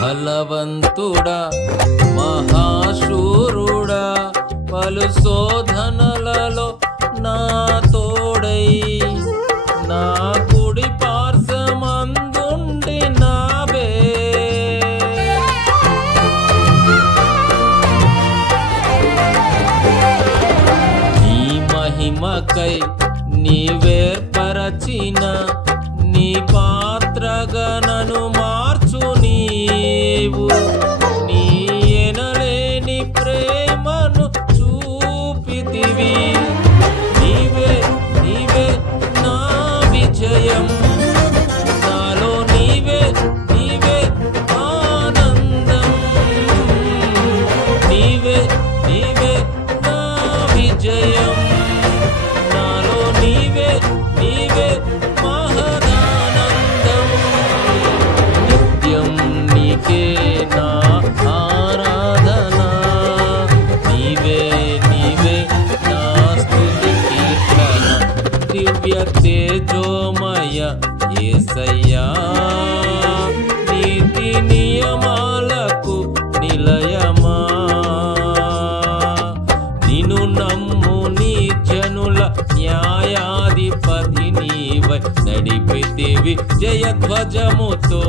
బలవంతుడా మహాశూరుడా పలు శోధనలలో నా తోడై నా కుడి పార్శ్వమందుండి నావే. నీ మహిమకై నీవేర్పరచిన నీ పాత్రగా నన్ను మార్చు నీవు. నీ ఎనలేని ప్రేమను చూపితివి. నీవే నీవే నా విజయం, నాలో నీవే నీవే ఆనందం. నీవే నీవే నా విజయం, నాలో నీవే నీవే మహదానందం. నిత్యం నీకే నా ఆరాధన, నీవే నీవే నా స్తుతి కీర్తన. దివ్య తేజోమయ యేసయ్యా, నీతి నియమాలకు నిలయమా. నిన్ను నమ్ము నీ జనుల న్యాయాధిపతి నీవై నడిపితివి జయధ్వజముతో.